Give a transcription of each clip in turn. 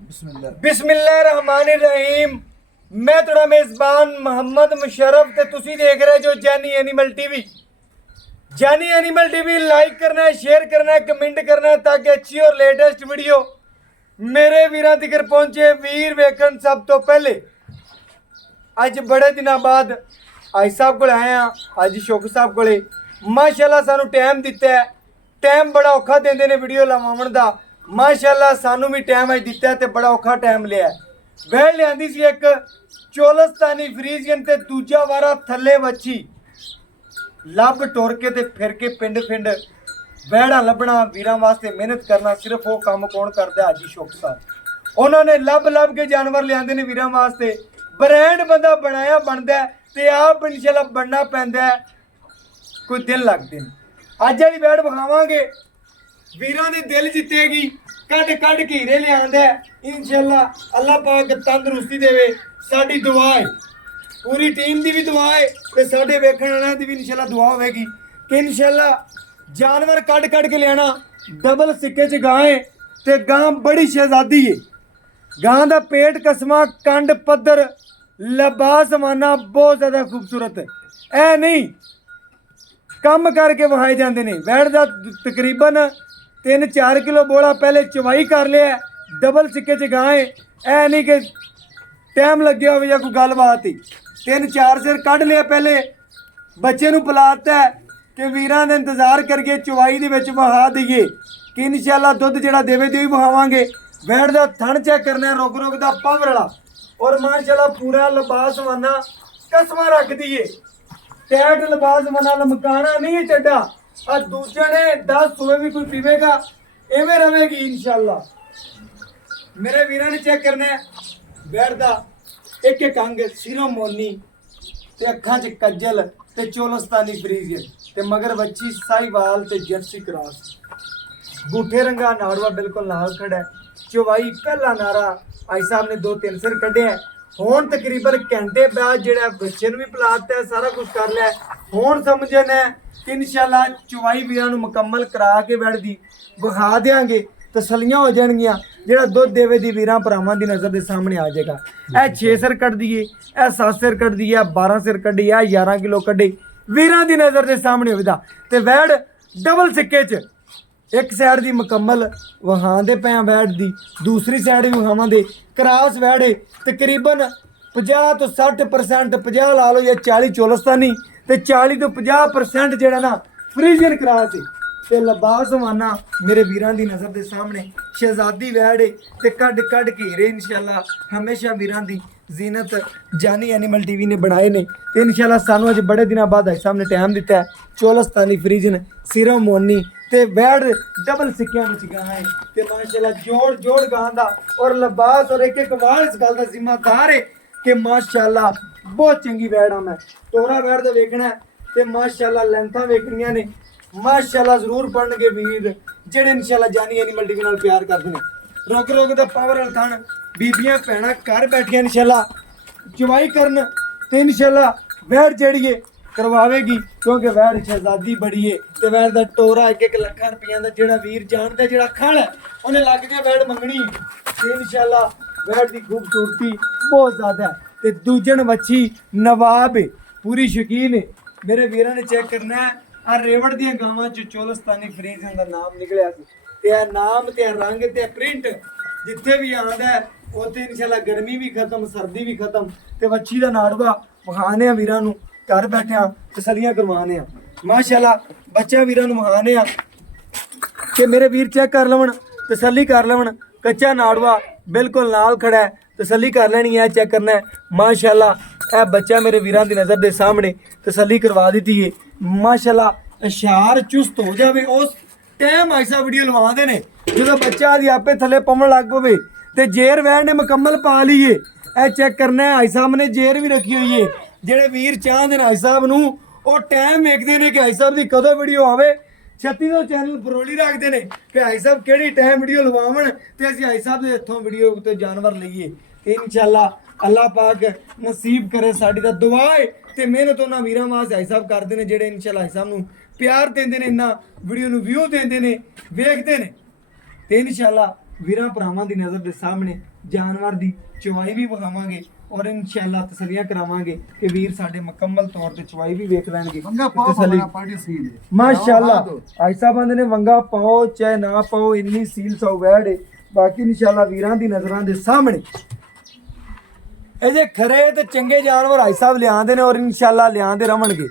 बिस्मिल्लाहिर्रहमानिर्रहीम। मैं थोड़ा मेज़बान मोहम्मद मुशर्रफ ते तुसी देख रहे जो जानी एनिमल टीवी। जानी एनिमल टीवी लाइक करना है, शेयर करना है, कमेंट करना है ताकि अच्छी और लेटेस्ट वीडियो मेरे वीरां तक पहुंचे। वीर वेखन सब तो पहले अज बड़े दिनों बाद आई साहब को आए हैं। अज शुक साहब को माशाल्लाह सानू टाइम दिता है। टाइम बड़ा औखा देंदे ने वीडियो लवाउण दा। माशाल्लाह सानू भी टाइम अज दिता है ते बड़ा औखा टाइम लिया। वैड़ लियांदी सी एक चोलस्तानी फ्रीजियन ते दूजा वारा थल्ले वच्छी लभ टुर के ते फिर के पिंड पिंड वैड़ा लभना वीरां वास्ते मेहनत करना सिर्फ वो काम कौन करदा? हाजी शुक साहब। उन्होंने लभ लभ के जानवर लियांदे ने वीरां वास्ते। ब्रांड बंदा बनाया बनदा है ते आप इंशाल्लाह बनना पैंदा है। कोई दिल लगदे ने। अज वाली वैड़ विखावांगे वीरां दे दिल जितेगी। कड कड घीरे लियांदा है इंशाल्लाह। अल्लाह पाक तंदरुस्ती देवे। साडी दुआ है, पूरी टीम की भी दुआ है ते साडे वेखण वालियां दी भी इंशाल्लाह दुआ होगी कि इंशाल्लाह जानवर कड कड के लियाना। डबल सिक्के च गां है ते गां बड़ी शहजादी है। गां दा पेट कसमा, कंड पद्धर, लबास माना बहुत ज़्यादा खूबसूरत है। ऐ नहीं कम करके वहाए जाते हैं। वैड़ का तकरीबन 3-4 किलो बोला पहले चवाई कर लिया। डबल सिक्के च गां है। ऐ नहीं कि टाइम लगे हो या कोई गलबात ही। 3-4 सिर कढ़ लिया पहले बच्चे नूं पिलाता है कि वीरां दे इंतजार करिए चवाई दे विच वहा दईए कि इंशाल्लाह दुध जिहड़ा देवे ते वहावांगे। वैड़ दा थण चेक करना रुक रुक दा पावर वाला और माशाल्लाह पूरा लिबास माना कसमा रख दईए। टैट लिबास मना लमकाना नहीं है चड्डा। और दूसरे ने 10 सुबह भी कोई पीवेगा एवें रहेगी इंशाल्लाह। मेरे वीरां ने चेक करना है वैड़ दा एक एक अंग सिरों मोनी ते अखां च कज्जल ते चोलस्तानी फ्रीजियन ते मगर बच्ची साहिवाल ते जर्सी क्रॉस। बूठे रंगा नाड़ुआ बिल्कुल नाल खड़ा है। चौवाई पहला नारा आई साहब ने 2-3 सिर कढ़े है। हुण तकरीबन घंटे बाद जेड़ा बच्चे नूं भी पिलाता है, सारा कुछ कर लिया। हुण समझना है कि इंशाल्लाह चौवाई वीरां नूं मुकम्मल करा के वैड़ दी विखा देंगे, तसलियां हो जाएगियां। जेड़ा दुध देवे दी वीरां भरावां दी नज़र दे सामने आ जाएगा। ए 6 सिर कढ़ दिए, ए 7 सिर कढ़ दिए, 12 सिर कढ़ी, ए 11 किलो कढ़े वीरां दी नज़र दे सामने होवेगा। ते वैड़ डबल सिक्के च एक साइड की मुकम्मल वहांदे पे वैड़ दी, दूसरी साइड भी वहावांदे। क्रॉस वैड़ है तकरीबन 50 तो 60%, 50 ला लो या 40 चोलस्तानी ते 40 तो 50% जेड़ा ना फ्रीजियन क्रॉस है। ते लिबास माना मेरे वीरां दी नज़र दे सामने शहजादी वैड़ है ते कड कड घेरे इंशाल्लाह हमेशा वीरां दी जीनत जानी एनिमल टीवी ने बनाए ने। ते इंशाल्लाह सानू अज बड़े दिनों बाद भाई साहब ने टाइम दिता है। चोलस्तानी फ्रीजियन सिरों मोनी ते वैड़ डबल सिक्कियां विच गां है ते माशाल्लाह जोड़ जोड़ गां दा और लिबास और एक एक वाल इस गल दा जिम्मेदार है कि माशाल्लाह बहुत चंगी वैड़ आ। मैं तोरा वैड़ दा वेखना है ते माशाल्लाह लेंथां वेखनियां ने। माशाल्लाह जरूर पढ़नगे वीर जेड़े इंशाल्लाह जानी एनिमल टीवी नाल प्यार करदे ने। रुक रुक दा पावर वाला थण बीबियां भैणां घर बैठियां इंशाल्लाह चवाई करन ते इंशाल्लाह वैड़ जेड़ी है करवावेगी क्योंकि वैड़ शहजादी बड़ी है। ते वैड़ दा टोरा 1-1 लाख रुपया दा जेड़ा वीर जानदा जेड़ा खल है उन्हें लग के वैड़ मंगनी ते इंशाल्लाह वैड़ दी खूबसूरती बहुत ज़्यादा है। ते दूजन वच्छी नवाब है, पूरी शकीन है। मेरे वीरां ने चेक करना है आ रेवड़ दी गावां च चोलस्तानी फ्रीजियन दा नाम निकलिया सी ते आ नाम ते रंग ते प्रिंट जिथे भी आंदा है उत्थे इंशाल्लाह गर्मी भी खत्म, सर्दी भी खत्म। ते वच्छी दा नाड़वा वखाने आ वीरां नूं घर बैठे तसलियां करवाने माशाल्लाह। बच्चा वीरां नूं वखाने कि मेरे वीर चेक कर लवन, तसली कर लवन। कच्चा नाड़वा बिल्कुल नाल खड़ा है, तसली कर लेनी है। चेक करना है माशाल्लाह। ए बच्चा मेरे वीरां दी नज़र दे सामने तसली करवा दी है माशाल्लाह। अशार चुस्त हो जाए उस टाइम ऐसा वीडियो लवाते ने जो बच्चा आदि आपे थले पवन लग पवे ते जेर वैड़ ने मुकम्मल पा ली है। ए चेक करना है आई साहब ने जेर भी रखी हुई है। जेड़े वीर चाहते हैं आई साहब नूं वो टाइम वेखते हैं कि आई साहब की कदों वीडियो आवे। 36 चैनल फरोली रखते हैं कि आई साहब किहड़ी टाइम वीडियो लवावन ते असीं आई साहब दे हत्थों वीडियो तो जानवर लईए। इंशाल्लाह अल्लाह पाक नसीब करे। साडी दा दुआ है ते मेहनत उन्हां वीरां वास्ते आई साहब करदे ने जेड़े इंशाल्लाह आई साहब नूं प्यार देंदे ने, इन्ना वीडियो नूं व्यू देंदे ने, वेखदे ने ते इंशाल्लाह ਵੀਰਾਂ ਭਰਾਵਾਂ ਦੀ ਨਜ਼ਰ ਦੇ ਸਾਹਮਣੇ ਜਾਨਵਰ ਦੀ ਚਵਾਈ ਵੀ ਵਿਖਾਵਾਂਗੇ ਔਰ ਇਨਸ਼ਾਅੱਲਾ ਤਸੱਲੀਆਂ ਕਰਾਵਾਂਗੇ ਕਿ ਵੀਰ ਸਾਡੇ ਮੁਕੰਮਲ ਤੌਰ ਤੇ ਚਵਾਈ ਵੀ ਵੇਖ ਲੈਣਗੇ वंगा पाओ तसल्ली पाओ पार्टी सील है माशाल्लाह ऐसा बंद ने वंगा पाओ चाहे ना पाओ इन्नी सील सौ वैड है बाकी इंशाल्लाह ਵੀਰਾਂ ਦੀ ਨਜ਼ਰਾਂ ਦੇ ਸਾਹਮਣੇ ਇਹ ਜੇ ਖਰੇ ਤੇ ਚੰਗੇ ਜਾਨਵਰ ਭਾਈ ਸਾਹਿਬ ਲਿਆਂਦੇ ਨੇ ਔਰ ਇਨਸ਼ਾਅੱਲਾ ਲਿਆਂਦੇ ਰਵਣਗੇ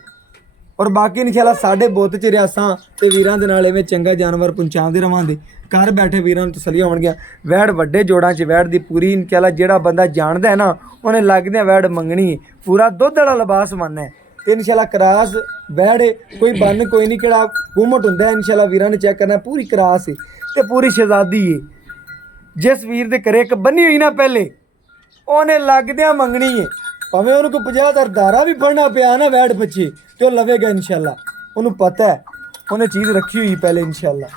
ਔਰ ਬਾਕੀ ਇਨਸ਼ਾਅੱਲਾ ਸਾਡੇ ਬੁੱਤ ਚ ਰਿਆਸਾਂ ਤੇ ਵੀਰਾਂ ਦੇ ਨਾਲ ਐਵੇਂ ਚੰਗਾ ਜਾਨਵਰ ਪਹੁੰਚਾਉਂਦੇ ਰਵਾਂਗੇ ਘਰ ਬੈਠੇ ਵੀਰਾਂ ਨੂੰ ਤਸੱਲੀ ਹੋਣਗੀਆਂ ਵੈੜ ਵੱਡੇ ਜੋੜਾਂ 'ਚ ਵੈੜ ਦੀ ਪੂਰੀ ਇਨਸ਼ਾਅੱਲਾ ਜਿਹੜਾ ਬੰਦਾ ਜਾਣਦਾ ਹੈ ਨਾ ਉਹਨੇ ਲੱਗਦਿਆਂ ਵੈੜ ਮੰਗਣੀ ਹੈ ਪੂਰਾ ਦੁੱਧ ਵਾਲਾ ਲਿਬਾਸ ਮੰਨਣਾ ਹੈ ਤੇ ਇਨਸ਼ਾਅੱਲਾ ਕਰਾਸ ਵੈੜ ਹੈ, ਕੋਈ ਬੰਨ ਕੋਈ ਨਹੀਂ ਕਿਹੜਾ ਗੁੰਮਟ ਹੁੰਦਾ ਹੈ ਇਨਸ਼ਾਅੱਲਾ ਵੀਰਾਂ ਨੇ ਚੈੱਕ ਕਰਨਾ ਪੂਰੀ ਕਰਾਸ ਹੈ ਤੇ ਪੂਰੀ ਸ਼ਹਿਜ਼ਾਦੀ ਹੈ ਜਿਸ ਵੀਰ ਦੇ ਘਰੇ ਇੱਕ ਬੰਨੀ ਹੋਈ ਨਾ ਪਹਿਲੇ ਉਹਨੇ ਲੱਗਦਿਆਂ ਮੰਗਣੀ ਹੈ ਭਾਵੇਂ ਉਹਨੂੰ ਕੋਈ 50,000 ਧਾਰਾ ਵੀ ਫੜਨਾ ਪਿਆ ਨਾ ਵੈੜ ਪਿੱਛੇ ਤੇ ਉਹ ਲਵੇਗਾ ਇਨਸ਼ਾਅੱਲਾ ਉਹਨੂੰ ਪਤਾ ਹੈ ਉਹਨੇ ਚੀਜ਼ ਰੱਖੀ ਹੋਈ ਪਹਿਲੇ ਇਨਸ਼ਾਅੱਲਾ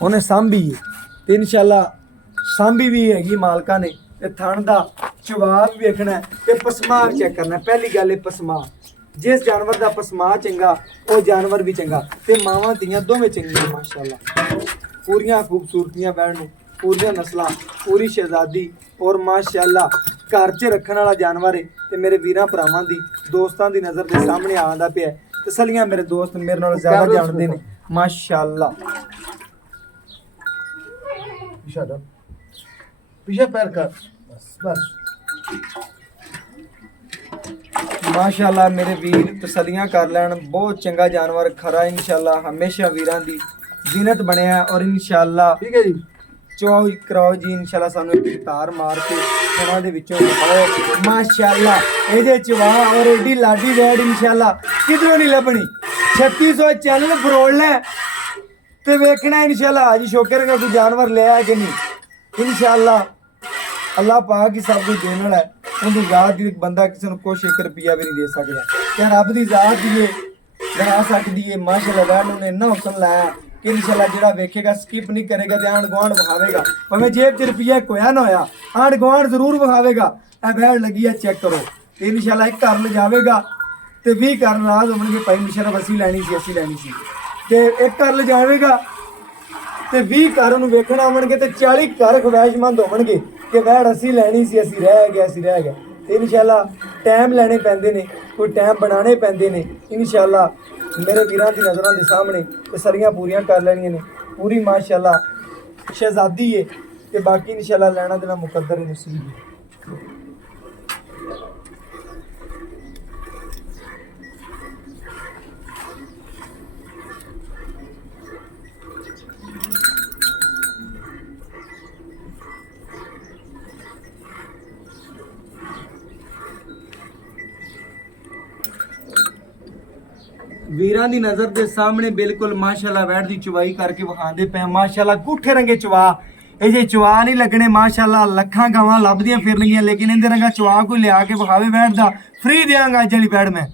ਉਹਨੇ ਸਾਂਭੀ ਹੈ ਤੇ ਇਨਸ਼ਾਅੱਲਾ ਸਾਂਭੀ ਵੀ ਹੈਗੀ ਮਾਲਕਾਂ ਨੇ ਤੇ ਥਣ ਦਾ ਜਵਾਬ ਵੇਖਣਾ ਹੈ ਤੇ ਪਸਮਾ ਚੈੱਕ ਕਰਨਾ ਹੈ। ਪਹਿਲੀ ਗੱਲ ਹੈ ਪਸਮਾ ਜਿਸ ਜਾਨਵਰ ਦਾ ਪਸਮਾ ਚੰਗਾ ਉਹ ਜਾਨਵਰ ਵੀ ਚੰਗਾ ਤੇ ਮਾਵਾਂ ਧੀਆਂ ਦੋਵੇਂ ਚੰਗੀਆਂ ਮਾਸ਼ਾਅੱਲਾ ਪੂਰੀਆਂ ਖੂਬਸੂਰਤੀਆਂ ਬੈਣ ਨੂੰ ਪੂਰੀਆਂ ਨਸਲਾਂ ਪੂਰੀ ਸ਼ਹਿਜ਼ਾਦੀ ਔਰ ਮਾਸ਼ਾਅੱਲਾ ਘਰ 'ਚ ਰੱਖਣ ਵਾਲਾ ਜਾਨਵਰ ਹੈ ਤੇ ਮੇਰੇ ਵੀਰਾਂ ਭਰਾਵਾਂ ਦੀ ਦੋਸਤਾਂ ਦੀ ਨਜ਼ਰ ਦੇ ਸਾਹਮਣੇ ਆਉਂਦਾ ਪਿਆ ਤਸੱਲੀਆਂ ਮੇਰੇ ਦੋਸਤ ਮੇਰੇ ਨਾਲ ਜ਼ਿਆਦਾ ਜਾਣਦੇ ਨੇ ਮਾਸ਼ਾਅੱਲਾ पीछे पैर कर बस बस ਮਾਸ਼ਾਅੱਲਾ ਮੇਰੇ ਵੀਰ ਤਸੱਲੀਆਂ ਕਰ ਲੈਣ ਬਹੁਤ ਚੰਗਾ ਜਾਨਵਰ ਖਰਾ ਇਨਸ਼ਾਅੱਲਾ ਹਮੇਸ਼ਾ ਵੀਰਾਂ ਦੀ ਜ਼ੀਨਤ ਬਣਿਆ ਔਰ ਇਨਸ਼ਾਅੱਲਾ ठीक है जी ਚੌਈ ਕਰਾਓ ਜੀ ਇਨਸ਼ਾਅੱਲਾ ਸਾਨੂੰ ਇੱਕ ਤਾਰ ਮਾਰ ਕੇ ਉਹਨਾਂ ਦੇ ਵਿੱਚੋਂ ਦਿਖਾਓ ਮਾਸ਼ਾਅੱਲਾ ਇਹਦੇ ਚਵਾ ਔਰ ਏਡੀ ਲਾਡੀ ਵੈੜ ਇਨਸ਼ਾਅੱਲਾ ਕਿਧਰੋਂ ਨਹੀਂ ਲੱਭਣੀ 3600 ਚੈਨਲ ਫਰੋੜ ਲੈ ਤੇ ਵੇਖਣਾ ਇਨਸ਼ਾਅੱਲਾ ਅੱਜ ਸ਼ੋਕਰ ਦਾ ਕੋਈ ਜਾਨਵਰ ਲਿਆ ਕਿ ਨਹੀਂ ਇਨਸ਼ਾਅੱਲਾ ਅੱਲਾਹ ਪਾਕ ਹੀ ਸਭ ਕੁਝ ਦੇਣ ਵਾਲਾ ਹੈ ਉਹਦੀ ਜ਼ਾਤ ਦੀ ਬੰਦਾ ਕਿਸੇ ਨੂੰ ਕੁਛ 1 ਰੁਪਿਆ ਵੀ ਨਹੀਂ ਦੇ ਸਕਦਾ ਤੇ ਰੱਬ ਦੀ ਜ਼ਾਤ ਦੀ ਲਗਾ ਸਕਦੀ ਹੈ ਮਾਸ਼ਾਅੱਲਾ ਵੈੜ ਨੇ ਇੰਨਾ ਹੁਸਨ ਲਾਇਆ ਕਿ ਇਨਸ਼ਾਅੱਲਾ ਜਿਹੜਾ ਵੇਖੇਗਾ ਸਕਿਪ ਨਹੀਂ ਕਰੇਗਾ ਤੇ ਆਂਢ ਗੁਆਂਢ ਵਿਖਾਵੇਗਾ ਭਾਵੇਂ ਜੇਬ 'ਚ ਰੁਪਿਆ ਕੋਇਆ ਨਾ ਹੋਇਆ ਆਂਢ ਗੁਆਂਢ ਜ਼ਰੂਰ ਵਿਖਾਵੇਗਾ ਇਹ ਵੈੜ ਲੱਗੀ ਹੈ ਚੈੱਕ ਕਰੋ ਤੇ ਇਨਸ਼ਾਅੱਲਾ ਇੱਕ ਘਰ ਲਿਜਾਵੇਗਾ ਤੇ 20 ਘਰ ਨਾਰਾਜ਼ ਹੋਣਗੇ ਭਾਈ ਮੁਸ਼ਰਫ ਅਸੀਂ ਲੈਣੀ ਸੀ ਤੇ ਇੱਕ ਘਰ ਲਿਜਾਵੇਗਾ ਤੇ 20 ਘਰ ਉਹਨੂੰ ਵੇਖਣ ਆਉਣਗੇ ਤੇ 40 ਘਰ ਖਵਾਇਸ਼ਮੰਦ ਹੋਣਗੇ ਕਿ ਵੈੜ ਅਸੀਂ ਲੈਣੀ ਸੀ ਅਸੀਂ ਰਹਿ ਗਏ ਤੇ ਇਨਸ਼ਾਅੱਲਾ ਟਾਈਮ ਲੈਣੇ ਪੈਂਦੇ ਨੇ ਕੋਈ ਟਾਈਮ ਬਣਾਉਣੇ ਪੈਂਦੇ ਨੇ ਇਨਸ਼ਾਅੱਲਾ ਮੇਰੇ ਵੀਰਾਂ ਦੀ ਨਜ਼ਰਾਂ ਦੇ ਸਾਹਮਣੇ ਤਸੱਲੀਆਂ ਪੂਰੀਆਂ ਕਰ ਲੈਣੀਆਂ ਨੇ ਪੂਰੀ ਮਾਸ਼ਾਅੱਲਾ ਸ਼ਹਿਜ਼ਾਦੀ ਹੈ ਤੇ ਬਾਕੀ ਇਨਸ਼ਾਅੱਲਾ ਲੈਣਾ ਦੇਣਾ ਮੁਕੱਦਰ ਨਸੀਬ ਹੈ ਵੀਰਾਂ ਦੀ ਨਜ਼ਰ ਦੇ ਸਾਹਮਣੇ ਬਿਲਕੁਲ ਮਾਸ਼ਾਅੱਲਾ ਵੈੜ ਦੀ ਚਵਾਈ ਕਰਕੇ ਵਿਖਾਉਂਦੇ ਪਏ ਮਾਸ਼ਾਅੱਲਾ ਗੁੱਠੇ ਰੰਗੇ ਚਵਾ ਇਹ ਜੇ ਚਵਾ ਨਹੀਂ ਲੱਗਣੇ ਮਾਸ਼ਾਅੱਲਾ ਲੱਖਾਂ ਗਾਵਾਂ ਲੱਭਦੀਆਂ ਫਿਰਨਗੀਆਂ ਲੇਕਿਨ ਇਹਦੇ ਰੰਗਾ ਚਵਾ ਕੋਈ ਲਿਆ ਕੇ ਵਿਖਾਵੇ ਵੈੜ ਦਾ ਫ੍ਰੀ ਦਿਆਂਗਾ ਜਿਹੜੀ ਵੈੜ ਮੈਂ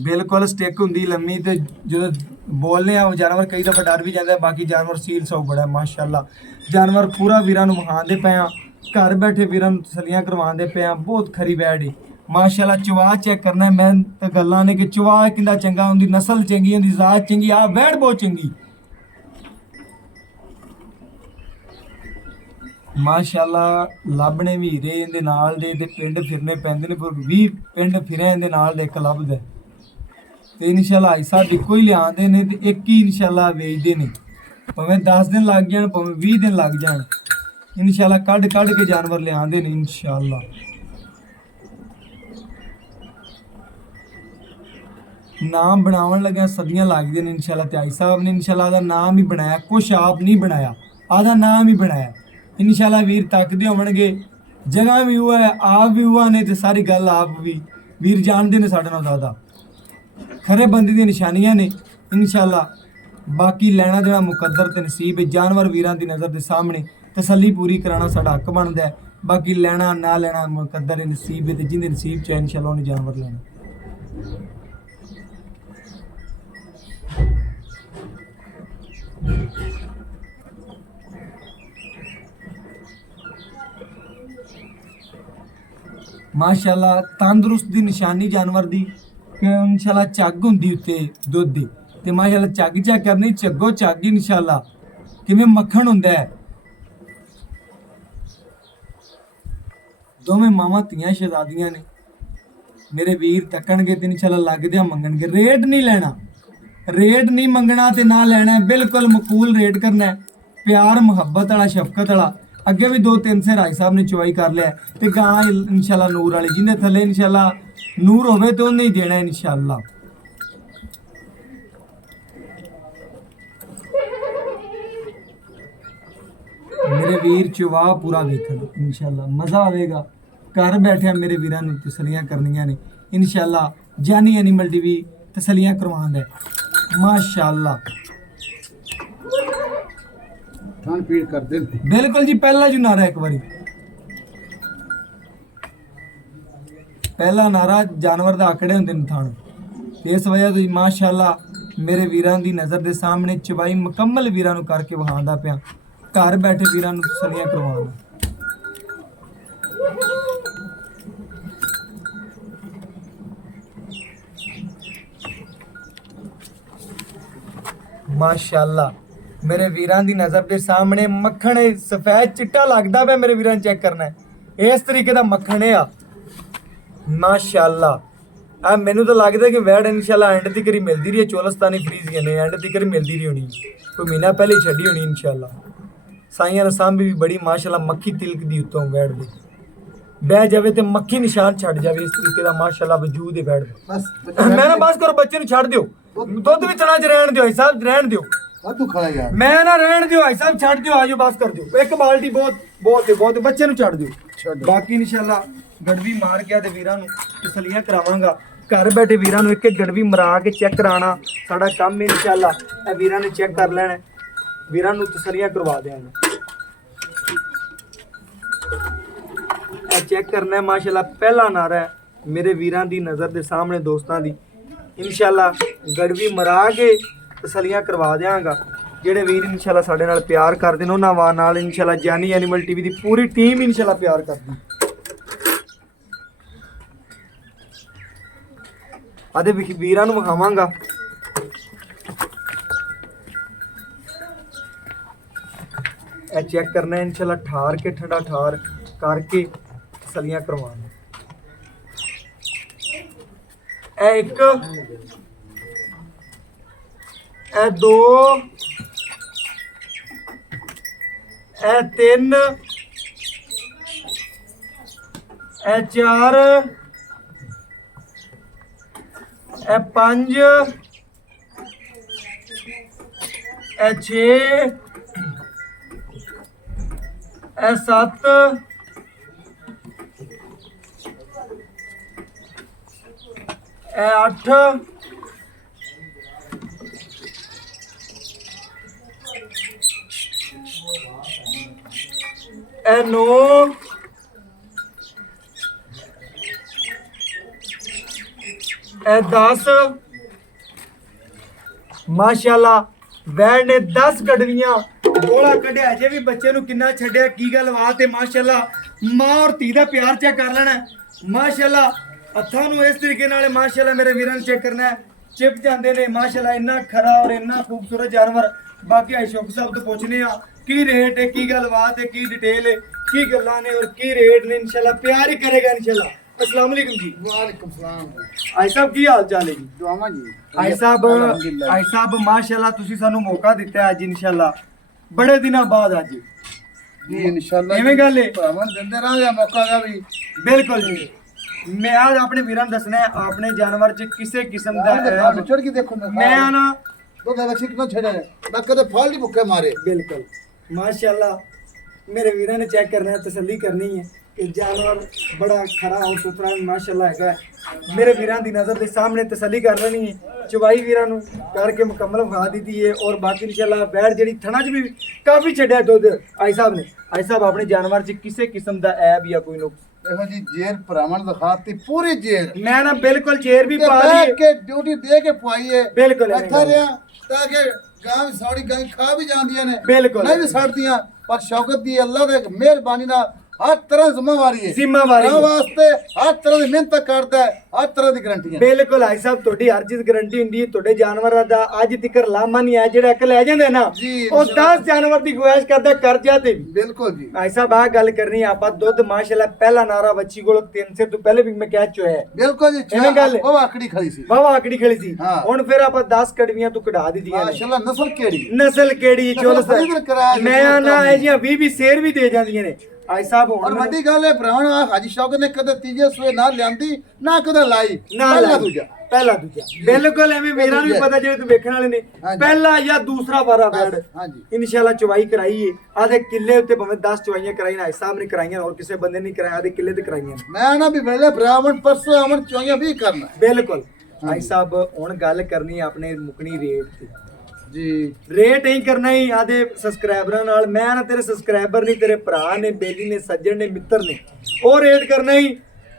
ਬਿਲਕੁਲ ਸਟਿਕ ਹੁੰਦੀ ਲੰਮੀ ਤੇ ਜਦੋਂ ਬੋਲਨੇ ਆ ਉਹ ਜਾਨਵਰ ਕਈ ਦਫਾ ਡਰ ਵੀ ਜਾਂਦਾ ਬਾਕੀ ਜਾਨਵਰ ਸੀਲ ਸੌ ਬੜਾ ਮਾਸ਼ਾਅੱਲਾ ਜਾਨਵਰ ਪੂਰਾ ਵੀਰਾਂ ਨੂੰ ਵਿਖਾਉਂਦੇ ਪਏ ਆ ਘਰ ਬੈਠੇ ਵੀਰਾਂ ਨੂੰ ਤਸੱਲੀਆਂ ਕਰਵਾਉਂਦੇ ਪਏ ਆ ਬਹੁਤ ਖਰੀ ਵੈੜ ਏ ਮਾਸ਼ਾਅੱਲਾ ਚਵਾ ਚੈੱਕ ਕਰਨਾ ਮੈਂ ਤਾਂ ਗੱਲਾਂ ਨੇ ਕਿ ਚਵਾ ਕਿੰਨਾ ਚੰਗਾ ਹੁੰਦੀ ਨਸਲ ਚੰਗੀ ਹੁੰਦੀ ਜ਼ਾਤ ਚੰਗੀ ਆ ਵੈੜ ਬਹੁਤ ਚੰਗੀ ਮਾਸ਼ਾਅੱਲਾ ਲੱਭਣੇ ਵੀ ਹੀਰੇ ਇਹਦੇ ਨਾਲ ਦੇ ਤੇ ਪਿੰਡ ਫਿਰਨੇ ਪੈਂਦੇ ਨੇ ਪਰ 20 ਪਿੰਡ ਫਿਰੇ ਇਹਦੇ ਨਾਲ ਦੇ ਇੱਕ ਲੱਭਦਾ ਤੇ ਇਨਸ਼ਾਅੱਲਾ ਐਸਾ ਇੱਕੋ ਹੀ ਲਿਆਉਂਦੇ ਨੇ ਤੇ ਇੱਕ ਹੀ ਇਨਸ਼ਾਅੱਲਾ ਵੇਚਦੇ ਨੇ ਭਾਵੇਂ 10 ਦਿਨ ਲੱਗ ਜਾਣ ਭਾਵੇਂ 20 ਦਿਨ ਲੱਗ ਜਾਣ ਇਨਸ਼ਾਅੱਲਾ ਕੱਢ ਕੇ ਜਾਨਵਰ ਲਿਆਉਂਦੇ ਨੇ ਇਨਸ਼ਾਅੱਲਾ ਨਾਮ ਬਣਾਉਣ ਲੱਗਿਆ ਸਦੀਆਂ ਲੱਗਦੇ ਨੇ ਇਨਸ਼ਾਅੱਲਾ ਤੇ ਆਈ ਸਾਹਿਬ ਨੇ ਇਨਸ਼ਾਅੱਲਾ ਦਾ ਨਾਮ ਹੀ ਬਣਾਇਆ ਕੁਛ ਆਪ ਨਹੀਂ ਬਣਾਇਆ ਆਦਾ ਨਾਮ ਹੀ ਬਣਾਇਆ ਇਨਸ਼ਾਅੱਲਾ ਵੀਰ ਤੱਕਦੇ ਹੋਣਗੇ ਜਗ੍ਹਾ ਵੀ ਹੁਆ ਹੈ ਆਪ ਵੀ ਹੁਆ ਨੇ ਤੇ ਸਾਰੀ ਗੱਲ ਆਪ ਵੀ ਵੀਰ ਜਾਣਦੇ ਨੇ ਸਾਡੇ ਨਾਲ ਜ਼ਿਆਦਾ ਖਰੇ ਬੰਦੇ ਦੀਆਂ ਨਿਸ਼ਾਨੀਆਂ ਨੇ ਇਨਸ਼ਾਅੱਲਾ ਬਾਕੀ ਲੈਣਾ ਦੇਣਾ ਮੁਕੱਦਰ ਤੇ ਨਸੀਬ ਹੈ ਜਾਨਵਰ ਵੀਰਾਂ ਦੀ ਨਜ਼ਰ ਦੇ ਸਾਹਮਣੇ ਤਸੱਲੀ ਪੂਰੀ ਕਰਾਉਣਾ ਸਾਡਾ ਹੱਕ ਬਣਦਾ ਹੈ ਬਾਕੀ ਲੈਣਾ ਨਾ ਲੈਣਾ ਮੁਕੱਦਰ ਨਸੀਬ ਹੈ ਤੇ ਜਿਹਦੇ ਨਸੀਬ ਚ ਹੈ ਇਨਸ਼ਾਅੱਲਾ ਉਹਨੇ ਜਾਨਵਰ ਲੈਣਾ माशाल्लाह तंदुरुस्त दी निशानी जानवर दी ਕਿ ਇਨਸ਼ਾਅੱਲਾ ਝੱਗ ਹੁੰਦੀ ਉੱਤੇ ਦੁੱਧ ਦੀ ਤੇ ਮਾਸ਼ਾਅੱਲਾ ਝੱਗ ਚੈੱਕ ਕਰਨੀ ਝੱਗੋ ਝੱਗ ਇਨਸ਼ਾਅੱਲਾ ਕਿਵੇਂ ਮੱਖਣ ਹੁੰਦਾ ਹੈ। ਦੋਵੇਂ ਮਾਵਾਂ ਧੀਆਂ ਸ਼ਹਿਜ਼ਾਦੀਆਂ ਨੇ। ਮੇਰੇ ਵੀਰ ਤੱਕਣਗੇ ਤੇ ਇਨਸ਼ਾਅੱਲਾ ਲੱਗਦਿਆਂ ਮੰਗਣਗੇ। ਰੇਟ ਨਹੀਂ ਲੈਣਾ, ਰੇਟ ਨਹੀਂ ਮੰਗਣਾ ਤੇ ਨਾ ਲੈਣਾ, ਬਿਲਕੁਲ ਮਕੂਲ ਰੇਟ ਕਰਨਾ ਹੈ। ਪਿਆਰ ਮੁਹੱਬਤ ਵਾਲਾ ਸ਼ਫਕਤ ਵਾਲਾ। ਅੱਗੇ ਵੀ 2-3 ਸੇ ਰਾਈ ਸਾਹਿਬ ਨੇ ਚੁਆਈ ਕਰ ਲਿਆ ਤੇ ਗਾਂ ਇਨਸ਼ਾਅੱਲਾ ਨੂਰ ਵਾਲੀ ਜਿਹਨੇ ਥੱਲੇ ਇਨਸ਼ਾਅੱਲਾ ਨੂਰ ਹੋਵੇ ਤੇ ਉਹਨੇ ਹੀ ਦੇਣਾ ਇਨਸ਼ਾਅੱਲਾ। ਮੇਰੇ ਵੀਰ ਚਵਾ ਪੂਰਾ ਵੇਖਣ ਇਨਸ਼ਾਅੱਲਾ ਮਜ਼ਾ ਆਵੇਗਾ। ਘਰ ਬੈਠਿਆ ਮੇਰੇ ਵੀਰਾਂ ਨੂੰ ਤਸਲੀਆਂ ਕਰਨੀਆਂ ਨੇ ਇਨਸ਼ਾਅੱਲਾ। ਜਾਨੀ ਐਨੀਮਲ ਟੀਵੀ ਤਸਲੀਆਂ ਕਰਵਾਉਂਦਾ ਮਾਸ਼ਾਅੱਲਾ। ਖਾਣ ਪੀਣ ਕਰਦੇ ਨੇ ਬਿਲਕੁਲ ਜੀ। ਪਹਿਲਾ ਜੋ ਨਾਰਾ ਇੱਕ ਵਾਰੀ ਪਹਿਲਾ ਨਾਰਾ ਜਾਨਵਰ ਦਾ ਆਕੜੇ ਹੁੰਦੇ ਨੇ ਥਣ ਤੇ ਇਸ ਵਜ੍ਹਾ ਤੋਂ ਮਾਸ਼ਾਅੱਲਾ ਮੇਰੇ ਵੀਰਾਂ ਦੀ ਨਜ਼ਰ ਦੇ ਸਾਹਮਣੇ ਚਵਾਈ ਮੁਕੰਮਲ ਵੀਰਾਂ ਨੂੰ ਕਰਕੇ ਵਹਾਉਂਦਾ ਪਿਆ। ਘਰ ਬੈਠੇ ਵੀਰਾਂ ਨੂੰ ਤਸਲੀਆਂ ਕਰਵਾਉਂਦਾ। ਮਾਸ਼ਾਅੱਲਾ ਮੇਰੇ ਵੀਰਾਂ ਦੀ ਨਜ਼ਰ ਦੇ ਸਾਹਮਣੇ ਮੱਖਣ ਸਫੈਦ ਚਿੱਟਾ ਲੱਗਦਾ ਪਿਆ। ਮੇਰੇ ਵੀਰਾਂ ਨੂੰ ਚੈੱਕ ਕਰਨਾ ਹੈ। ਇਸ ਤਰੀਕੇ ਦਾ ਮੱਖਣ ਆ ਮਾਸ਼ਾਅੱਲਾ। ਆ ਮੈਨੂੰ ਤਾਂ ਲੱਗਦਾ ਕਿ ਵੈੜ ਇਨਸ਼ਾਅੱਲਾ ਐਂਡ ਤੱਕ ਹੀ ਮਿਲਦੀ ਰਹੀ ਹੈ। ਚੋਲਸਤਾਨੀ ਫਰੀਜ਼ੀਆਂ ਨੇ ਐਂਡ ਤੱਕ ਹੀ ਮਿਲਦੀ ਰਹੀ ਹੋਣੀ, ਕੋਈ ਮਹੀਨਾ ਪਹਿਲੇ ਹੀ ਛੱਡੀ ਹੋਣੀ ਇਨਸ਼ਾਅੱਲਾ। ਸਾਈਆਂ ਰਸਾਂ ਵੀ ਬੜੀ ਮਾਸ਼ਾਅੱਲਾ ਮੱਖੀ ਤਿਲਕ ਦੀ ਉੱਤੋਂ ਵੈੜ ਦੀ ਬਹਿ ਜਾਵੇ ਤੇ ਮੱਖੀ ਨਿਸ਼ਾਨ ਛੱਡ ਜਾਵੇ। ਇਸ ਤਰੀਕੇ ਦਾ ਮਾਸ਼ਾਅੱਲਾ ਵਜੂਦ ਹੈ ਵੈੜ ਦਾ। ਬਸ ਮੈਂ ਨਾ ਬਸ ਕਰੋ, ਬੱਚੇ ਨੂੰ ਛੱਡ ਦਿਓ, ਦੁੱਧ ਵੀ ਚਣਾ ਚ ਰਹਿਣ ਦਿਓ ਸਾਹਿਬ, ਰਹਿਣ ਦਿਓ। ਤੂੰ ਖੜਾ ਯਾਰ, ਮੈਂ ਨਾ ਰਹਿਣ ਦਿਓ ਭਾਈ ਸਾਹਿਬ, ਛੱਡ ਦਿਓ, ਆਜੋ ਬਸ ਕਰ ਦਿਓ। ਇੱਕ ਬਾਲਟੀ ਬਹੁਤ ਬਹੁਤ ਹੈ, ਬਹੁਤ। ਬੱਚੇ ਨੂੰ ਛੱਡ ਦਿਓ। ਬਾਕੀ ਇਨਸ਼ਾਅੱਲਾ ਗੜਵੀ ਮਾਰ ਗਿਆ ਤੇ ਵੀਰਾਂ ਨੂੰ ਤਸਲੀਆਂ ਕਰਾਵਾਂਗਾ। ਘਰ ਬੈਠੇ ਵੀਰਾਂ ਨੂੰ ਇੱਕ ਇੱਕ ਗੜਵੀ ਮਰਾ ਕੇ ਚੈੱਕ ਕਰਾਉਣਾ ਸਾਡਾ ਕੰਮ ਹੈ ਇਨਸ਼ਾਅੱਲਾ। ਇਹ ਵੀਰਾਂ ਨੇ ਚੈੱਕ ਕਰ ਲੈਣਾ, ਵੀਰਾਂ ਨੂੰ ਤਸਲੀਆਂ ਕਰਵਾ ਦਿਆਂਗਾ। ਇਹ ਚੈੱਕ ਕਰਨਾ ਹੈ ਮਾਸ਼ਾਅੱਲਾ। ਪਹਿਲਾ ਨਾਰਾ ਹੈ ਮੇਰੇ ਵੀਰਾਂ ਦੀ ਨਜ਼ਰ ਦੇ ਸਾਹਮਣੇ ਦੋਸਤਾਂ ਦੀ ਇਨਸ਼ਾਅੱਲਾ ਗੜਵੀ ਮਰਾ ਕੇ ਤਸਲੀਆਂ ਕਰਵਾ ਦਿਆਂਗਾ। ਜਿਹੜੇ ਵੀਰ ਇਨਸ਼ਾਅੱਲਾ ਸਾਡੇ ਨਾਲ ਪਿਆਰ ਕਰਦੇ ਨੇ ਉਹਨਾਂ ਨਾਲ ਇਨਸ਼ਾਅੱਲਾ ਜਾਨੀ ਐਨੀਮਲ ਟੀਵੀ ਦੀ ਪੂਰੀ ਟੀਮ ਇਨਸ਼ਾਅੱਲਾ ਪਿਆਰ ਕਰਦੀ। ਆਦੇ ਵੀਰਾਂ ਨੂੰ ਵਿਖਾਵਾਂਗਾ। ਇਹ ਚੈੱਕ ਕਰਨਾ ਹੈ ਇਨਸ਼ਾਅੱਲਾ, ਠਾਰ ਕੇ ਠੰਡਾ ਠਾਰ ਕਰਕੇ ਤਸਲੀਆਂ ਕਰਵਾਉਣਾ। ਇਹ ਇੱਕ, ਇਹ ਦੋ, ਇਹ ਤਿੰਨ, ਇਹ ਚਾਰ, ਇਹ ਪੰਜ, ਇਹ ਛੇ, ਇਹ ਸੱਤ, ਇਹ ਅੱਠ, ਇਹ 9, ਇਹ 10। ਮਾਸ਼ਾਅੱਲਾ ਵੈੜ ਨੇ 10 ਕੱਢਣੀਆਂ, ਗੋਲਾ ਕੱਢਿਆ। ਅਜੇ ਵੀ ਬੱਚੇ ਨੂੰ ਕਿੰਨਾ ਛੱਡਿਆ, ਕੀ ਗੱਲ ਬਾਤ ਹੈ। ਮਾਸ਼ਾਅੱਲਾ ਮਾਂ ਔਰ ਧੀ ਦਾ ਪਿਆਰ ਚੈੱਕ ਕਰ ਲੈਣਾ ਮਾਸ਼ਾਅੱਲਾ। ਹੱਥਾਂ ਨੂੰ ਇਸ ਤਰੀਕੇ ਨਾਲ ਮਾਸ਼ਾਅੱਲਾ ਮੇਰੇ ਵੀਰਾਂ ਨੂੰ ਚੈੱਕ ਕਰਨਾ, ਚਿਪ ਜਾਂਦੇ ਨੇ ਮਾਸ਼ਾਅੱਲਾ। ਇੰਨਾ ਖਰਾ ਔਰ ਇੰਨਾ ਖੂਬਸੂਰਤ ਜਾਨਵਰ। ਬਾਕੀ ਅਸ਼ੋਕ ਸਾਹਿਬ ਤੋਂ ਪੁੱਛਨੇ ਆ ਕੀ ਰੇਟ ਹੈ, ਕੀ ਗੱਲ ਬਾਤ ਹੈ, ਕੀ ਡਿਟੇਲ ਹੈ, ਕੀ ਗੱਲਾਂ ਨੇ ਔਰ ਕੀ ਰੇਟ ਨੇ। ਇਨਸ਼ਾਅੱਲਾ ਪਿਆਰ ਹੀ ਕਰੇਗਾ ਇਨਸ਼ਾਅੱਲਾ। अस्सलाम वालेकुम जी। वालेकुम सलाम। आई साहब की हाल चाल है जी? दुआवां जी। आई साहब माशाअल्लाह तुसी सानू मौका दिता है अज इंशाअल्लाह बड़े दिनों बाद अज जी इंशाअल्लाह किवें गल है भरावां देंदे रहांगे मौका दा भी। बिल्कुल जी। मैं आज अपने वीरां नूं दसना है अपने जानवर च किसे किस्म दा चढ़ के देखो मैं ना तो दा बच्चे कितना छड़े ना कदे फाल दी भुक्के मारे। बिल्कुल माशाअल्लाह मेरे वीरां ने चेक करना है, तसल्ली करनी है कि जानवर बड़ा खरा और सुथरा माशाअल्लाह है। मेरे वीरां दी नज़र के सामने तसल्ली कर लेनी है, चवाई वीरां नूं करके मुकम्मल विखा दी है। और बाकी इंशाअल्लाह बैठ जड़ी थना च भी काफ़ी छड्या दुध आई साहब ने। आई साहब अपने जानवर च किसी किस्म का ऐब या कोई नुक्स देखो जी जेर भरावां दिखाती पूरी जेर मैं ना बिल्कुल जेर भी पा ली है के ड्यूटी दे के पाई है। बिल्कुल अच्छा रहा ताकि गांव साड़ी गाय खा भी जांदियां ने बिल्कुल नहीं भी सड़दियां पर शौकत दी अल्लाह दे मेहरबानी नाल हर तरह की जिम्मेवारी है ਜ਼ਿੰਮੇਵਾਰੀ भरा वास्ते हर तरह की मेहनत करता है हर तरह की गारंटियां ਬਿਲਕੁਲ ਭਾਈ ਸਾਹਿਬ ਤੁਹਾਡੀ ਹਰ ਚੀਜ਼ ਗਾਰੰਟੀ ਹੁੰਦੀ ਹੈ ਤੁਹਾਡੇ ਜਾਨਵਰਾਂ ਦਾ ਅੱਜ ਤੱਕ ਲਾਮਾ ਨਹੀਂ ਆਇਆ ਜਿਹੜਾ ਇੱਕ ਲੈ ਜਾਂਦੇ ਨਾ ਜੀ, ਉਹ 10 ਜਾਨਵਰ ਦੀ ਗੁਆਇਸ਼ ਕਰਦਾ ਕਰਜ਼ਾ ਤੇ ਵੀ बिल्कुल जी ਭਾਈ ਸਾਹਿਬ ਆ ਗੱਲ ਕਰਨੀ ਆਪਾਂ ਦੁੱਧ ਮਾਸ਼ਾਅੱਲਾ ਪਹਿਲਾ ਨਾਰਾ ਬੱਚੀ ਕੋਲ 3 ਸੇ ਤੋਂ ਪਹਿਲੇ ਵੀ ਮੈਂ ਕਹਿ ਚੁੱਕਿਆ ਹੈ बिल्कुल जी ਐਵੇਂ ਗੱਲ ਹੈ। वो आकड़ी खड़ी सी ਵਾਵਾ ਆਕੜੀ ਖੜੀ ਸੀ ਹਾਂ। ਹੁਣ ਫਿਰ ਆਪਾਂ 10 ਕੜਵੀਆਂ ਤੋਂ ਕਢਾ ਦਿੱਤੀਆਂ ਨੇ माशाल्लाह नस्ल केड़ी ਨਸਲ ਕਿਹੜੀ ਨਸਲ ਚੋਲਸ ਖਰੀਦ ਕਰਾਇਆ ਜੀ, ਮੈਂ ਬਹੁਤ ਨਾ ਕੰਮ ਇਹ ਜੀਆਂ 20 ਸ਼ੇਰ ਵੀ ਦੇ ਜਾਂਦੀਆਂ ਨੇ ਭਾਈ ਸਾਹਿਬ और ਹੁਣ वड्डी गल है भरावन हाजी शौकत ने कदे तीजे सूए ना लियांदी ना कदे लाई ਨਾ पहला ਲਾਈ। दूजा ਪਹਿਲਾ ਦੂਜਾ ਬਿਲਕੁਲ ਐਵੇਂ ਮੇਰਾ ਵੀ ਪਤਾ ਜਿਹੜੇ ਤੂੰ ਵੇਖਣ ਵਾਲੇ ਨੇ ਹਾਂਜੀ। ਪਹਿਲਾ ਜਾਂ ਦੂਸਰਾ ਵਾਰਾ ਬੈਡ हाँ जी ਇਨਸ਼ਾਅੱਲਾ ਚਵਾਈ ਕਰਾਈਏ ਆਦੇ ਕਿੱਲੇ ਉੱਤੇ ਭਾਵੇਂ 10 ਚਵਾਈਆਂ ਕਰਾਈਆਂ ਭਾਈ ਸਾਹਿਬ ਨੇ ਕਰਾਈਆਂ ਹੋਰ ਕਿਸੇ ਬੰਦੇ ਨੇ ਕਰਾਇਆ ਆਦੇ ਕਿੱਲੇ ਤੇ ਕਰਾਈਆਂ ਨੇ। मैं ना भी वेले भरावन परसों अमन चोइया भी करना ਬਿਲਕੁਲ ਭਾਈ ਸਾਹਿਬ ਹੁਣ ਗੱਲ ਕਰਨੀ ਹੈ ਆਪਣੇ ਮੁਕਣੀ ਰੇਟ ਤੇ जी ਰੇਟ ਹੀ ਕਰਨਾ ਹੀ ਆਦੇ ਸਬਸਕ੍ਰਾਈਬਰਾਂ ਨਾਲ ਮੈਂ ਨਾ ਤੇਰੇ ਸਬਸਕ੍ਰਾਈਬਰ ਨਹੀਂ ਤੇਰੇ ਭਰਾ ਨੇ ਬੇਲੀ ਨੇ ਸੱਜਣ ਨੇ ਮਿੱਤਰ ਨੇ ਉਹ ਰੇਟ ਕਰਨਾ ਹੀ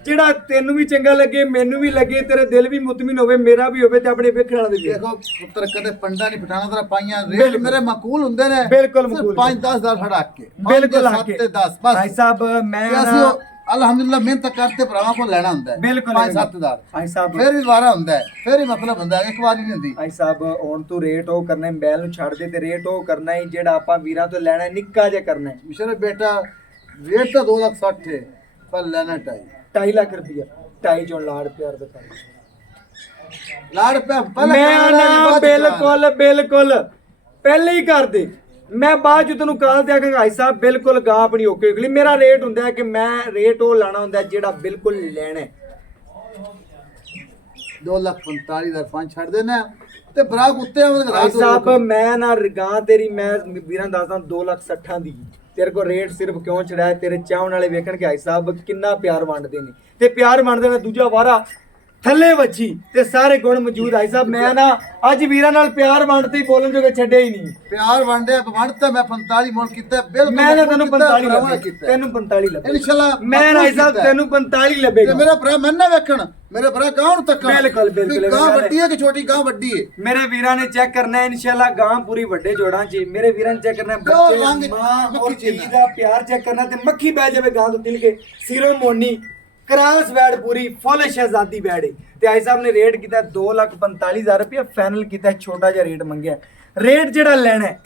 ਜਿਹੜਾ ਤੈਨੂੰ ਵੀ ਚੰਗਾ ਲੱਗੇ ਮੈਨੂੰ ਵੀ ਲੱਗੇ ਤੇਰੇ ਦਿਲ ਵੀ ਮੁਤਮਿਨ ਹੋਵੇ ਮੇਰਾ ਵੀ ਹੋਵੇ ਤੇ ਆਪਣੇ ਵੇਖਣ ਵਾਲੇ ਦੇ ਵੀ। देखो पुत्र कदे पंडा नहीं पठाना तेरा पाइयां रेट बिल्कुल। मेरे माकूल हुंदे ने बिल्कुल माकूल। 5-10 हज़ार हड़ा के ਬਿਲਕੁਲ 7 ਆਕੇ ते 10 बस ਭਾਈ ਸਾਹਿਬ ਮੈਂ ਤੇ ਅਸੀਂ ਉਹ ਅਲਹਮਦੁਲਿਲਾ ਮਿਹਨਤ ਕਰਤੇ ਭਰਾਵਾਂ ਕੋਲ ਲੈਣਾ ਹੁੰਦਾ ਹੈ ਬਿਲਕੁਲ 5-7 ਹਜ਼ਾਰ ਭਾਈ ਸਾਹਿਬ ਫਿਰ ਵੀ ਵਾਰਾ ਹੁੰਦਾ ਹੈ ਫਿਰ ਹੀ ਮਤਲਬ ਹੁੰਦਾ ਹੈ, ਇੱਕ ਵਾਰੀ ਨਹੀਂ ਹੁੰਦੀ ਭਾਈ ਸਾਹਿਬ ਹੁਣ ਤੂੰ ਰੇਟ ਉਹ ਕਰਨਾ ਹੈ, ਮੋਬਾਈਲ ਨੂੰ ਛੱਡ ਦੇ ਤੇ ਰੇਟ ਉਹ ਕਰਨਾ ਹੈ ਜਿਹੜਾ ਆਪਾਂ ਵੀਰਾਂ ਤੋਂ ਲੈਣਾ ਹੈ, ਨਿੱਕਾ ਜਿਹਾ ਕਰਨਾ ਹੈ ਮਿਸ਼ਰ ਬੇਟਾ ਰੇਟ ਤਾਂ 2,60,000 ਹੈ ਪਰ ਲੈਣਾ 2.5 ਲੱਖ ਰੁਪਇਆ 2.5 ਚੋਂ ਲਾੜ ਪਿਆਰ ਦਾ ਕਰ ਲਾੜ ਪੈ ਪਹਿਲਾਂ ਮੈਂ ਕਰਾਉਣਾ ਨਾ ਨਹੀਂ, ਬਾਅਦ ਚ ਬਿਲਕੁਲ ਬਿਲਕੁਲ ਪਹਿਲੇ ਹੀ ਕਰ ਦੇ ਮੈਂ ਬਾਅਦ ਚ ਤੈਨੂੰ ਕਾਲ ਦਿਆ ਕਿ ਭਾਈ ਸਾਹਿਬ ਬਿਲਕੁਲ ਗਾਂ ਆਪਣੀ ਓਕੇ ਅਗਲੀ ਮੇਰਾ ਰੇਟ ਹੁੰਦਾ ਹੈ ਕਿ ਮੈਂ ਰੇਟ ਉਹ ਲਾਣਾ ਹੁੰਦਾ ਹੈ ਜਿਹੜਾ ਬਿਲਕੁਲ ਲੈਣਾ ਹੈ 2,45,000 ਪੰਜ ਛੱਡ ਦੇਣਾ ਤੇ ਬਰਾਕ ਉੱਤੇ ਆਉਂਦੇ ਭਾਈ ਸਾਹਿਬ ਮੈਂ ਨਾ ਗਾਂ ਤੇਰੀ ਮੈਂ ਵੀਰਾਂ ਦੱਸਦਾ 2,60,000 ਦੀ ਤੇਰੇ ਕੋ ਰੇਟ ਸਿਰਫ ਕਿਉਂ ਚੜਾਇਆ ਤੇਰੇ ਚਾਹਣ ਵਾਲੇ ਵੇਖਣ ਕਿ ਭਾਈ ਸਾਹਿਬ ਕਿੰਨਾ ਪਿਆਰ ਵੰਡਦੇ ਨੇ ਤੇ ਪਿਆਰ ਵੰਡਦੇ ਨੇ ਦੂਜਾ ਵਾਰਾ ਥੱਲੇ ਵੱਜੀ ਤੇ ਸਾਰੇ ਗੁਣ ਮੌਜੂਦ ਭਾਈ ਸਾਹਿਬ ਮੈਂ ਨਾ ਅੱਜ ਵੀਰਾਂ ਨਾਲ ਪਿਆਰ ਵੰਡਦੇ ਹੀ ਬੋਲਣ ਜੋਗੇ ਛੱਡਿਆ ਹੀ ਨਹੀਂ ਪਿਆਰ ਵੰਡਿਆ ਵੰਡਤਾ ਮੈਂ 45 ਮੋਲ ਕੀਤਾ ਬਿਲਕੁਲ ਮੈਂ ਨਾ ਤੈਨੂੰ 45 ਭਰਾਵਾਂ ਲੱਭੇ ਕੀਤਾ। ਤੈਨੂੰ 45 ਲੱਭੇ ਇਨਸ਼ਾਅੱਲਾ ਮੈਂ ਨਾ ਭਾਈ ਸਾਹਿਬ ਤੈਨੂੰ 45 ਤੇ ਲੱਭੇਗਾ ਮੇਰਾ ਭਰਾ ਮੈਂ ਨਾ ਵੇਖਣ ਮੇਰੇ ਭਰਾ ਗਾਂ ਨੂੰ ਤੱਕ ਬਿਲਕੁਲ, ਬਿਲਕੁਲ, ਗਾਂ ਬਿਲਕੁਲ। ਵੱਡੀ ਹੈ ਕਿ ਛੋਟੀ ਗਾਂ ਵੱਡੀ ਹੈ ਮੇਰੇ ਵੀਰਾਂ ਨੇ ਚੈੱਕ ਕਰਨਾ ਹੈ ਇਨਸ਼ਾਅੱਲਾ ਗਾਂ ਪੂਰੀ ਵੱਡੇ ਜੋੜਾਂ 'ਚ ਮੇਰੇ ਵੀਰਾਂ ਨੇ ਚੈੱਕ ਕਰਨਾ ਹੈ ਜੋ ਰੰਗ ਬੱਚੇ ਮਾਂ ਔਰ ਮੱਖੀ ਧੀ ਚੀਨਾ। ਦਾ ਪਿਆਰ ਚੈੱਕ ਕਰਨਾ ਤੇ ਮੱਖੀ ਬਹਿ ਜਾਵੇ ਗਾਂ ਤੋਂ ਤਿਲ ਕੇ ਸਿਰੋਂ ਮੋਨੀ ਕ੍ਰਾਸ ਬੈਡ ਪੂਰੀ ਫੁੱਲ ਸ਼ਹਿਜ਼ਾਦੀ ਬੈਡ ਹੈ ਤੇ ਆਈ ਸਾਹਿਬ ਨੇ ਰੇਟ ਕੀਤਾ 2,45,000 ਰੁਪਏ ਫਾਈਨਲ ਕੀਤਾ ਛੋਟਾ ਜਿਹਾ ਰੇਟ ਮੰਗਿਆ ਰੇਟ ਜਿਹੜਾ ਲੈਣਾ ਹੈ,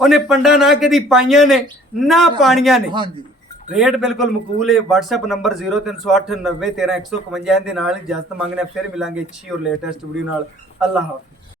ਉਹਨੇ ਪੰਡਾ ਨਾ ਕਦੀ ਪਾਈਆਂ ਨੇ ਨਾ ਪਾਣੀਆਂ ਨੇ ਹਾਂਜੀ ਰੇਟ ਬਿਲਕੁਲ ਮਕਬੂਲ ਹੈ WhatsApp ਨੰਬਰ 0308 90 13 151 ਦੇ ਨਾਲ ਇਜਾਜ਼ਤ ਮੰਗਣਾ ਫਿਰ ਮਿਲਾਂਗੇ ਅੱਛੀ ਔਰ ਲੇਟੈਸਟ ਵੀਡੀਓ ਨਾਲ ਅੱਲਾਹ ਹਾਫਿਜ਼।